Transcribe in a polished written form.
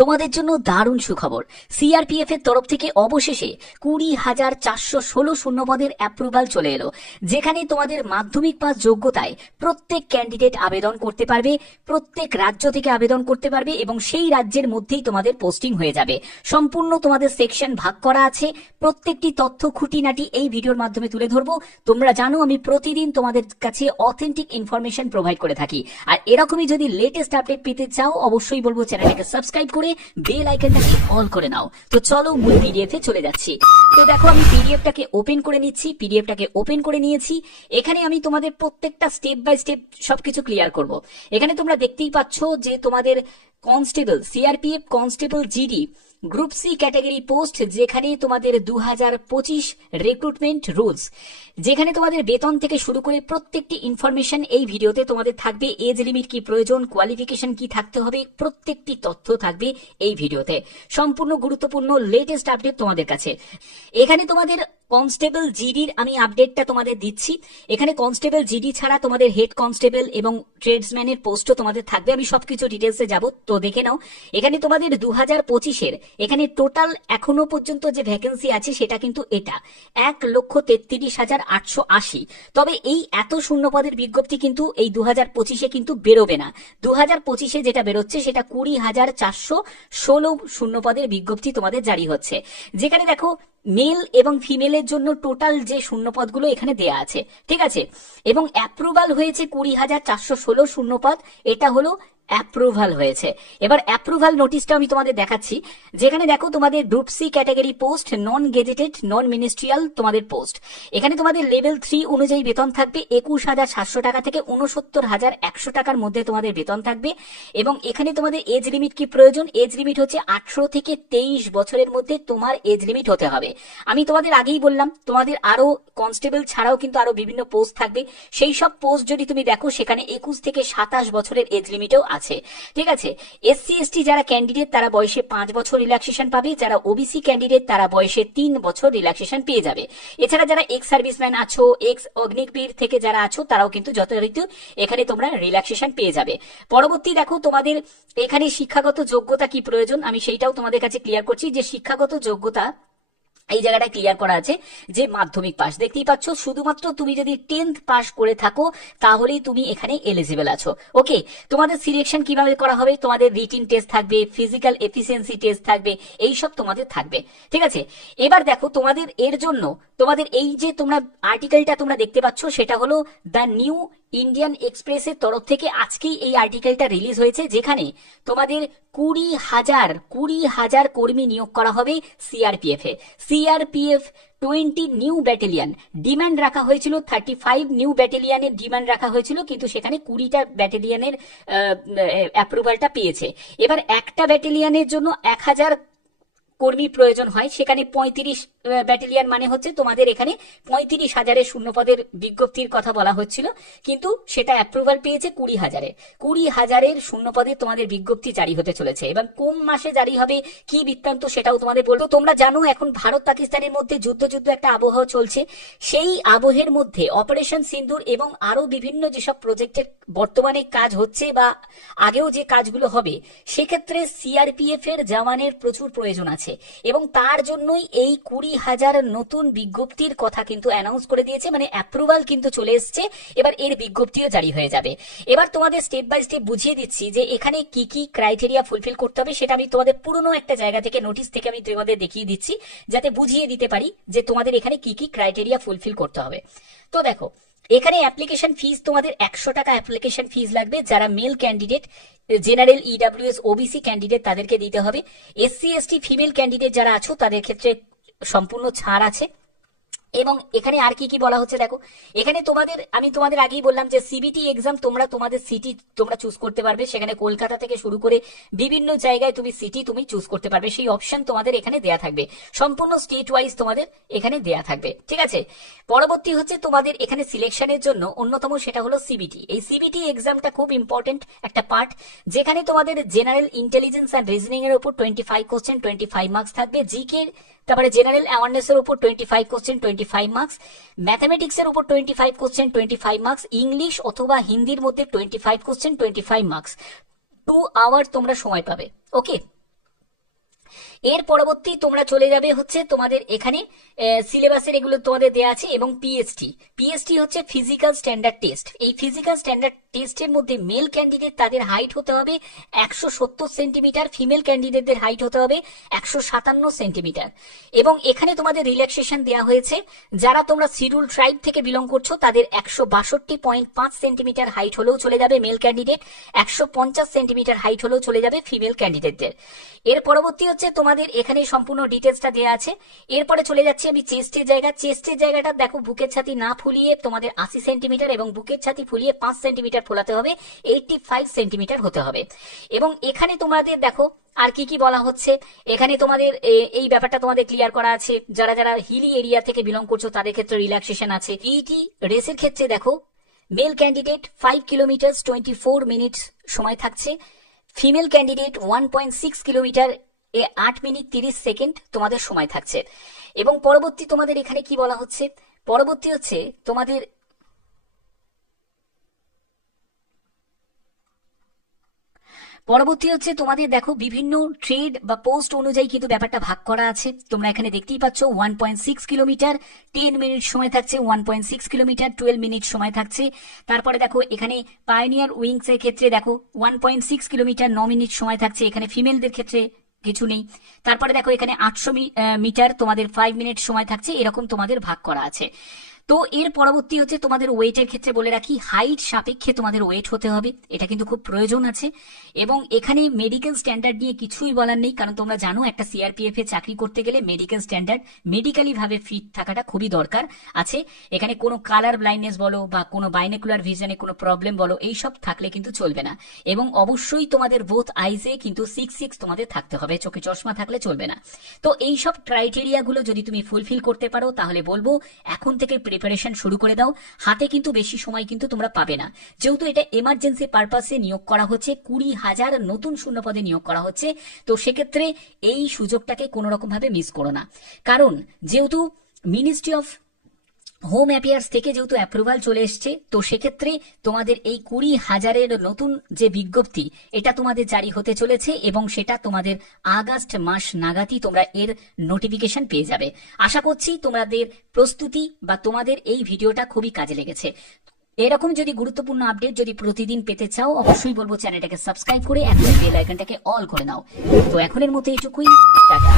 তোমাদের জন্য দারুণ সুখবর। সিআরপিএফ এর তরফ থেকে অবশেষে 20,416 শূন্যপদের অ্যাপ্রুভাল চলে এলো, যেখানে তোমাদের মাধ্যমিক পাস যোগ্যতায় প্রত্যেক ক্যান্ডিডেট আবেদন করতে পারবে, প্রত্যেক রাজ্য থেকে আবেদন করতে পারবে এবং সেই রাজ্যের মধ্যেই তোমাদের পোস্টিং হয়ে যাবে। সম্পূর্ণ তোমাদের সেকশন ভাগ করা আছে, প্রত্যেকটি তথ্য খুঁটিনাটি এই ভিডিওর মাধ্যমে তুলে ধরবো। তোমরা জানো আমি প্রতিদিন তোমাদের কাছে অথেন্টিক ইনফরমেশন প্রোভাইড করে থাকি, আর এরকমই যদি লেটেস্ট আপডেট পেতে চাও অবশ্যই বলবো চ্যানেলটাকে সাবস্ক্রাইব করে বেল আইকনটাকে অল করে নাও। তো চলো মূল পিডিএফ এ চলে যাচ্ছি। তো দেখো আমি পিডিএফটাকে ওপেন করে নিচ্ছি, পিডিএফটাকে ওপেন করে নিয়েছি। এখানে আমি তোমাদের প্রত্যেকটা স্টেপ বাই স্টেপ সবকিছু ক্লিয়ার করব। এখানে তোমরা দেখতেই পাচ্ছ যে তোমাদের constable CRPF constable GD group C category post, যেখানে তোমাদের 2025 রিক্রুটমেন্ট রুলস, যেখানে তোমাদের বেতন থেকে শুরু করে প্রত্যেকটি ইনফরমেশন এই ভিডিওতে তোমাদের থাকবে। এজ লিমিট কি প্রয়োজন, কোয়ালিফিকেশন কি থাকতে হবে, প্রত্যেকটি তথ্য থাকবে এই ভিডিওতে। সম্পূর্ণ গুরুত্বপূর্ণ লেটেস্ট আপডেট তোমাদের কাছে। এখানে তোমাদের কনস্টেবল জিডির আমি আপডেটটা তোমাদের দিচ্ছি। এখানে কনস্টেবল জিডি ছাড়া তোমাদের হেড কনস্টেবল এবং ট্রেডসম্যানের পোস্টও তোমাদের থাকবে। আমি সবকিছু ডিটেলসে যাব, তো দেখে নাও। এখানে তোমাদের 2025-এর এখানে টোটাল এখনো পর্যন্ত যে ভ্যাকেন্সি আছে সেটা কিন্তু এটা 1,33,880। তবে এই এত শূন্যপদের বিজ্ঞপ্তি কিন্তু এই 2025-এ কিন্তু বেরোবে না। 2025-এ যেটা বেরোচ্ছে সেটা 20,416 শূন্যপদের বিজ্ঞপ্তি তোমাদের জারি হচ্ছে, যেখানে দেখো মেল এবং ফিমেলের জন্য টোটাল যে শূন্যপদগুলো এখানে দেয়া আছে, ঠিক আছে। এবং অ্যাপ্রুভাল হয়েছে 20,416 শূন্যপদ, এটা হলো অ্যাপ্রুভাল হয়েছে। এবার অ্যাপ্রুভাল নোটিশটা আমি তোমাদের দেখাচ্ছি, যেখানে দেখো তোমাদের group C category post, non gazetted non ministerial তোমাদের পোস্ট। এখানে তোমাদের লেভেল 3 অনুযায়ী বেতন থাকবে 21,700 টাকা থেকে 69,100 টাকার মধ্যে তোমাদের বেতন থাকবে। এবং এখানে তোমাদের এজ লিমিট কি প্রয়োজন, এজ লিমিট হচ্ছে 18 থেকে 23 বছরের মধ্যে তোমার এজ লিমিট হতে হবে। আমি তোমাদের আগেই বললাম তোমাদের আরো কনস্টেবল ছাড়াও কিন্তু আরো বিভিন্ন পোস্ট থাকবে। সেই সব পোস্ট যদি তুমি দেখো সেখানে 21 থেকে 27 বছরের এজ লিমিটেও আছে, ঠিক আছে। এসসি এসটি যারা ক্যান্ডিডেট তারা বয়সে 5 বছর রিল্যাক্সেশন পাবে, যারা ওবিসি ক্যান্ডিডেট তারা বয়সে 3 বছর রিল্যাক্সেশন পেয়ে যাবে। এছাড়া যারা এক্স সার্ভিসম্যান আছো, এক্স অগ্নিবীর থেকে যারা আছো তারাও কিন্তু যথারীতি এখানে তোমরা রিল্যাক্সেশন পেয়ে যাবে। পরবর্তী দেখো তোমাদের এখানে শিক্ষাগত যোগ্যতা কি প্রয়োজন, আমি সেইটাও তোমাদের কাছে ক্লিয়ার করছি যে শিক্ষাগত যোগ্যতা এই জায়গাটা ক্লিয়ার করা আছে যে মাধ্যমিক পাস। দেখতেই পাচ্ছ শুধুমাত্র তুমি যদি 10th পাস করে থাকো তাহলেই তুমি এখানে এলিজিবল আছো। ওকে, তোমাদের সিলেকশন কিভাবে করা হবে, তোমাদের রিটিন টেস্ট থাকবে, ফিজিক্যাল এফিসিয়েন্সি টেস্ট থাকবে, এইসব তোমাদের থাকবে, ঠিক আছে। এবার দেখো তোমাদের এর জন্য তোমাদের এই যে তোমরা আর্টিকেলটা তোমরা দেখতে পাচ্ছ সেটা হলো দ্য নিউ ইন্ডিয়ান এক্সপ্রেসের তরফ থেকে আজকেই এই আর্টিকেলটা রিলিজ হয়েছে, যেখানে তোমাদের 20,000 কর্মী নিয়োগ করা হবে সিআরপিএফ এ। সিআরপিএফ 20 নিউ ব্যাটালিয়ন ডিমান্ড রাখা হয়েছিল, 35 নিউ ব্যাটালিয়নের ডিমান্ড রাখা হয়েছিল, কিন্তু সেখানে 20টা ব্যাটালিয়নের অ্যাপ্রুভালটা পেয়েছে। এবার একটা ব্যাটালিয়নের জন্য 1,000 কর্মী প্রয়োজন হয়, সেখানে 35 ব্যাটালিয়ন মানে হচ্ছে তোমাদের এখানে 35,000 শূন্যপদের বিজ্ঞপ্তির কথা বলা হচ্ছিল, কিন্তু সেটা অ্যাপ্রুভাল পেয়েছে 20,000 শূন্যপদে তোমাদের বিজ্ঞপ্তি জারি হতে চলেছে। এবং কোন মাসে জারি হবে কি বৃত্তান্ত সেটাও তোমাদের বলবো। তোমরা জানো এখন ভারত পাকিস্তানের মধ্যে যুদ্ধ একটা আবহাওয়া চলছে, সেই আবহের মধ্যে অপারেশন সিন্দুর এবং আরো বিভিন্ন যেসব প্রজেক্টের বর্তমানে কাজ হচ্ছে বা আগেও যে কাজগুলো হবে, সেক্ষেত্রে সিআরপিএফ এর জওয়ানের প্রচুর প্রয়োজন আছে এবং তার জন্যই এই 20,000 নতুন বিজ্ঞপ্তির কথা কিন্তু অ্যানাউন্স করে দিয়েছে, মানে অ্যাপ্রুভাল কিন্তু চলে এসছে। এবার এর বিজ্ঞপ্তিও জারি হয়ে যাবে। এবার তোমাদের স্টেপ বাই স্টেপ বুঝিয়ে দিচ্ছি যে এখানে কি কি ক্রাইটেরিয়া ফুলফিল করতে হবে, সেটা আমি তোমাদের পুরনো একটা জায়গা থেকে নোটিশ থেকে আমি তোমাদের দেখিয়ে দিচ্ছি, যাতে বুঝিয়ে দিতে পারি যে তোমাদের এখানে কি কি ক্রাইটেরিয়া ফুলফিল করতে হবে। তো দেখো এখানে অ্যাপ্লিকেশন ফিস তোমাদের 100 টাকা অ্যাপ্লিকেশন ফিস লাগবে, যারা male candidate, general EWS OBC candidate তাদেরকে দিতে হবে। এসসি এসটি ফিমেল ক্যান্ডিডেট যারা আছো তাদের ক্ষেত্রে সম্পূর্ণ ছাড় আছে। এবং এখানে আর কি কি বলা হচ্ছে দেখো, এখানে তোমাদের আমি তোমাদের আগেই বললাম যে সিবিটি এক্সাম তোমরা তোমাদের সিটি তোমরা চুজ করতে পারবে, সেখানে কলকাতা থেকে শুরু করে বিভিন্ন জায়গায় তুমি সিটি তুমি চুজ করতে পারবে, সেই অপশন তোমাদের এখানে দেয়া থাকবে, সম্পূর্ণ স্টেট ওয়াইজ তোমাদের এখানে দেয়া থাকবে, ঠিক আছে। পরবর্তী হচ্ছে তোমাদের এখানে সিলেকশনের জন্য অন্যতম সেটা হলো সিবিটি। এই সিবিটি এক্সামটা খুব ইম্পর্টেন্ট একটা পার্ট, যেখানে তোমাদের জেনারেল ইন্টেলিজেন্স অ্যান্ড রিজনিং এর উপর 25 কোশ্চেন 25 মার্কস থাকবে, জিকে তারপরে জেনারেল অ্যাওয়ারনেস এর উপর 25 কোশ্চেন 25 মার্কস, ম্যাথমেটিক্স এর উপর 25 কোশ্চেন 25 মার্কস, ইংলিশ অথবা হিন্দির মধ্যে 25 কোশ্চেন 25 মার্কস। 2 আওয়ার তোমরা সময় পাবে, ওকে। এর পরবর্তী তোমরা চলে যাবে হচ্ছে তোমাদের এখানে সিলেবাসের এগুলো তোমাদের দেয়া আছে, এবং পিএসটি হচ্ছে ফিজিক্যাল স্ট্যান্ডার্ড টেস্ট। এই ফিজিক্যাল স্ট্যান্ডার্ড টেস্টের মধ্যে মেল ক্যান্ডিডেট তাদের হাইট হতে হবে 170 সেন্টিমিটার, ফিমেল ক্যান্ডিডেটদের হাইট হতে হবে 157 সেন্টিমিটার। এবং এখানে তোমাদের রিল্যাক্সেশন দেওয়া হয়েছে, যারা তোমরা শিডিউল ট্রাইব থেকে বিলং করছো তাদের 162.5 সেন্টিমিটার হাইট হলেও চলে যাবে মেল ক্যান্ডিডেট, 150 সেন্টিমিটার হাইট হলেও চলে যাবে ফিমেল ক্যান্ডিডেটদের। এর পরবর্তী হচ্ছে তোমাদের এখানে সম্পূর্ণ ডিটেলসটা দেওয়া আছে। এরপরে চলে যাচ্ছি আমি চেস্টের জায়গাটা দেখো, বুকের ছাতি না ফুলিয়ে তোমাদের 80 সেন্টিমিটার এবং বুকের ছাতি ফুলিয়ে 5 সেন্টিমিটার ফোলাতে হবে, 85 সেন্টিমিটার হতে হবে। এবং এখানে তোমাদের দেখো আর কি কি বলা হচ্ছে, এখানে তোমাদের এই ব্যাপারটা তোমাদের ক্লিয়ার করা আছে। যারা যারা হিলি এরিয়া থেকে বিলং করছো তাদের ক্ষেত্রে রিল্যাক্সেশন আছে। ইটি রেসের ক্ষেত্রে দেখো, মেল ক্যান্ডিডেট 5 কিলোমিটার 24 মিনিট সময় থাকছে, female candidate 1.6 kilometre 8 minute 30 second তোমাদের সময় থাকছে। এবং পরবর্তী তোমাদের এখানে কি বলা হচ্ছে, পরবর্তী হচ্ছে তোমাদের দেখো বিভিন্ন ট্রেড বা পোস্ট অনুযায়ী কিন্তু ব্যাপারটা ভাগ করা আছে। তোমরা এখানে দেখতেই পাচ্ছ 1.6 কিলোমিটার 10 মিনিট সময় থাকছে, 1.6 কিলোমিটার 12 মিনিট সময় থাকছে। তারপরে দেখো এখানে পায়োনিয়ার উইংস এর ক্ষেত্রে দেখো 1.6 কিলোমিটার 9 মিনিট সময় থাকছে, এখানে ফিমেলদের ক্ষেত্রে কিছু নেই। তারপরে দেখো এখানে 800 মিটার তোমাদের 5 মিনিট সময় থাকছে, এরকম তোমাদের ভাগ করা আছে। তো এর পরবর্তী হচ্ছে তোমাদের ওয়েটের ক্ষেত্রে বলে রাখি, হাইট সাপেক্ষে তোমাদের ওয়েট হতে হবে, এটা কিন্তু খুব প্রয়োজন আছে। এবং এখানে মেডিকেল স্ট্যান্ডার্ড নিয়ে কিছুই বলার নেই, কারণ তোমরা জানো একটা সিআরপিএফ এ চাকরি করতে গেলে মেডিকেল স্ট্যান্ডার্ড, মেডিকেলি ভাবে ফিট থাকাটা খুবই দরকার আছে। এখানে কোনো কালার ব্লাইন্ডনেস বলো বা কোনো বাইনোকুলার ভিশনে কোনো প্রবলেম বলো, এইসব থাকলে কিন্তু চলবে না। এবং অবশ্যই তোমাদের বোথ আইজে কিন্তু 6 তোমাদের থাকতে হবে, চোখে চশমা থাকলে চলবে না। তো এইসব ক্রাইটেরিয়াগুলো যদি তুমি ফুলফিল করতে পারো তাহলে বলবো এখন থেকে প্রিপারেশন শুরু করে দাও। হাতে কিন্তু বেশি সময় কিন্তু তোমরা পাবে না, যেহেতু এটা এমার্জেন্সি পারপাসে নিয়োগ করা হচ্ছে, 20,000 নতুন শূন্যপদে নিয়োগ করা হচ্ছে। তো সেক্ষেত্রে এই সুযোগটাকে কোনো রকম ভাবে মিস করো না, কারণ যেহেতু মিনিস্ট্রি অফ হোম অ্যাফেয়ার্স থেকে যেহেতু অ্যাপ্রুভাল চলে এসছে, তো সেক্ষেত্রে তোমাদের এই 20,000 নতুন যে বিজ্ঞপ্তি এটা তোমাদের জারি হতে চলেছে, এবং সেটা তোমাদের আগস্ট মাস নাগাদই তোমরা এর নোটিফিকেশন পেয়ে যাবে। আশা করছি তোমাদের প্রস্তুতি বা তোমাদের এই ভিডিওটা খুবই কাজে লেগেছে। এরকম যদি গুরুত্বপূর্ণ আপডেট যদি প্রতিদিন পেতে চাও, অবশ্যই বলবো চ্যানেলটাকে সাবস্ক্রাইব করে এখন বেল আইকনটাকে অল করে নাও। তো এখনের মতো এটুকুই, টাটা।